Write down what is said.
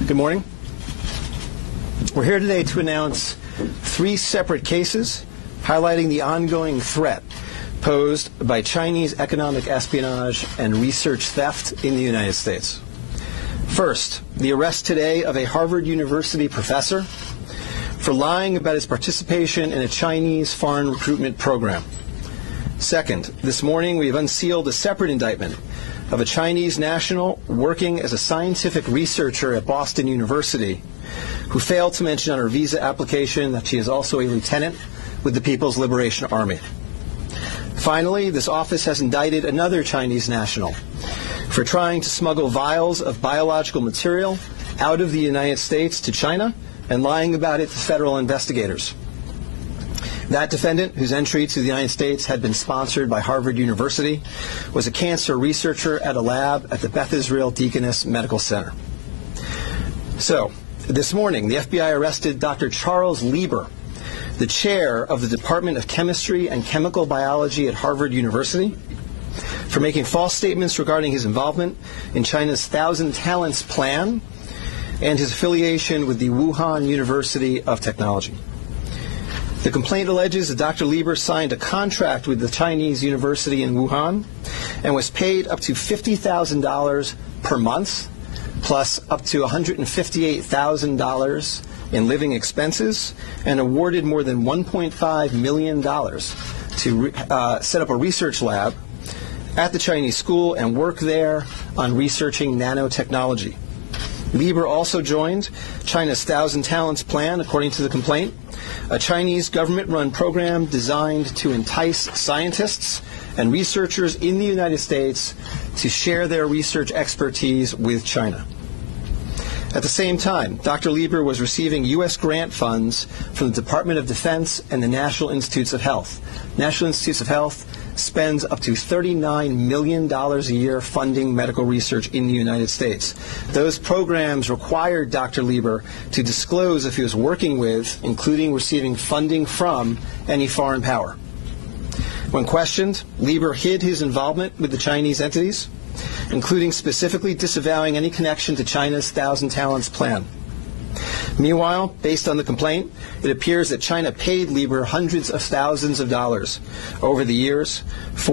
Good morning. We're here today to announce 3 separate cases highlighting the ongoing threat posed by Chinese economic espionage and research theft in the United States. First, the arrest today of a Harvard University professor for lying about his participation in a Chinese foreign recruitment program. Second, this morning we have unsealed a separate indictment of a Chinese national working as a scientific researcher at Boston University who failed to mention on her visa application that she is also a lieutenant with the People's Liberation Army. Finally, this office has indicted another Chinese national for trying to smuggle vials of biological material out of the United States to China and lying about it to federal investigators. That defendant, whose entry to the United States had been sponsored by Harvard University, was a cancer researcher at a lab at the Beth Israel Deaconess Medical Center. So, this morning, the FBI arrested Dr. Charles Lieber, the chair of the Department of Chemistry and Chemical Biology at Harvard University, for making false statements regarding his involvement in China's Thousand Talents Plan and his affiliation with the Wuhan University of Technology. The complaint alleges that Dr. Lieber signed a contract with the Chinese university in Wuhan and was paid up to $50,000 per month, plus up to $158,000 in living expenses, and awarded more than $1.5 million to set up a research lab at the Chinese school and work there on researching nanotechnology. Lieber also joined China's Thousand Talents Plan, according to the complaint, a Chinese government-run program designed to entice scientists and researchers in the United States to share their research expertise with China. At the same time, Dr. Lieber was receiving U.S. grant funds from the Department of Defense and the National Institutes of Health. National Institutes of Health spends up to $39 million a year funding medical research in the United States. Those programs required Dr. Lieber to disclose if he was working with, including receiving funding from, any foreign power. When questioned, Lieber hid his involvement with the Chinese entities, including specifically disavowing any connection to China's Thousand Talents Plan. Meanwhile, based on the complaint, it appears that China paid Lieber hundreds of thousands of dollars over the years for